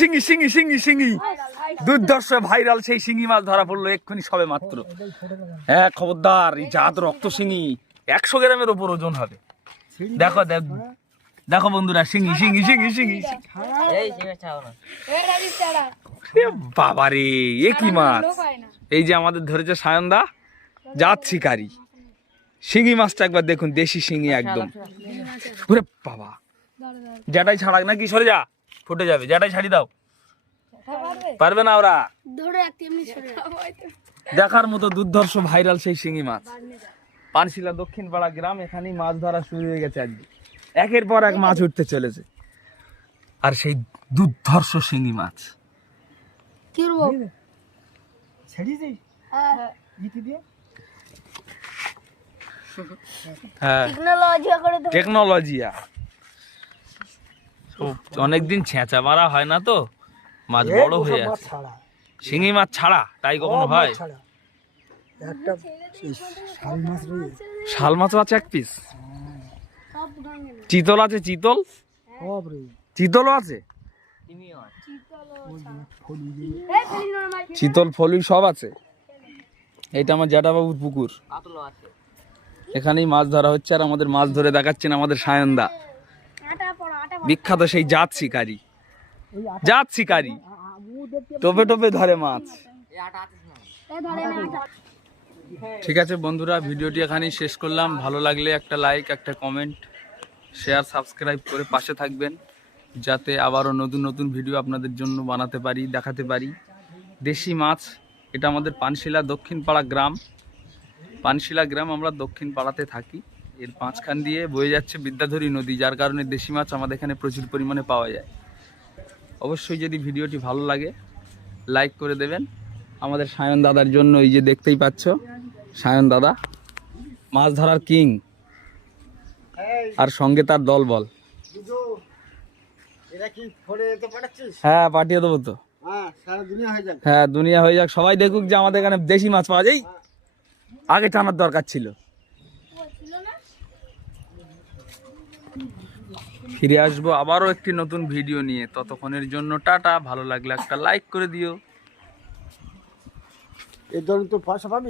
শিঙি শিঙি শিঙি শিঙি দুর্ধর্ষ ভাইরাল সেই শিঙি মাছ ধরা পড়লো এক্ষুনি সবে মাত্র। হ্যাঁ খবরদার, এই জাত রক্ত শিঙি 100 গ্রামের ওপর ওজন হবে। দেখো দেখো বন্ধুরা, শিঙি শিঙি শিঙি শিঙি বাবারে, এ কি মাছ! এই যে আমাদের ধরেছে সায়নদা, জাত শিকারি। শিঙি মাছটা একবার দেখুন, দেশি শিঙি একদম। ওরে বাবা, যেটাই ছাড়াক নাকি, সরে যা, ফুটে যাবে। যেটাই ছাড়ি দাও, পারবে না ওরা। দেখার মতো দুর্ধর্ষ ভাইরাল সেই শিঙি মাছ। পানশিলা দক্ষিণ পাড়া গ্রাম, এখানেই মাছ ধরা শুরু হয়ে গেছে আজকে। একের পর এক মাছ উঠতে চলেছে, আর সেই দুর্ধর্ষ শিঙি মাছ। হ্যাঁ, টেকনোলজিয়া। অনেকদিন ছেঁচা মারা হয় না তো, মাছ বড় হয়ে আছে। শিঙি মাছ ছাড়া তাই কখনো হয়? শাল মাছ আছে 1 পিস। চিতল আছে, চিতল চিতলও আছে, চিতল ফলি সব আছে। এটা আমার জ্যাঠাবাবুর পুকুর, এখানেই মাছ ধরা হচ্ছে। আর আমাদের মাছ ধরে দেখাচ্ছেন আমাদের সায়নদা, বিখ্যাত সেই জাত শিকারি। জাত শিকারি টোপে টোপে ধরে মাছ। ঠিক আছে বন্ধুরা, ভিডিওটি এখানেই শেষ করলাম। ভালো লাগলে একটা লাইক, একটা কমেন্ট, শেয়ার, সাবস্ক্রাইব করে পাশে থাকবেন, যাতে আবারও নতুন নতুন ভিডিও আপনাদের জন্য বানাতে পারি, দেখাতে পারি। দেশি মাছ, এটা আমাদের পানশিলা দক্ষিণ পাড়া গ্রাম। পানশিলা গ্রাম, আমরা দক্ষিণ পাড়াতে থাকি। এর মাঝখান দিয়ে বয়ে যাচ্ছে বিদ্যাধরী নদী, যার কারণে দেশি মাছ আমাদের এখানে প্রচুর পরিমাণে পাওয়া যায়। অবশ্যই যদি ভিডিওটি ভালো লাগে লাইক করে দেবেন। আমাদের সায়ন দাদার জন্য, এই যে দেখতেই পাচ্ছ, সায়ন দাদা মাছ ধরার কিং, আর সঙ্গে তার দলবল। হ্যাঁ পাঠিয়ে দেবো তো। হ্যাঁ দুনিয়া হয়ে যাক, সবাই দেখুক যে আমাদের এখানে দেশি মাছ পাওয়া যায়। আগে টানার দরকার ছিল। ফিরে আসবো আবারও একটি নতুন ভিডিও নিয়ে। ততক্ষণের জন্য টাটা। ভালো লাগলে একটা লাইক করে দিও। এই ধরুন তো পয়সা পাবি।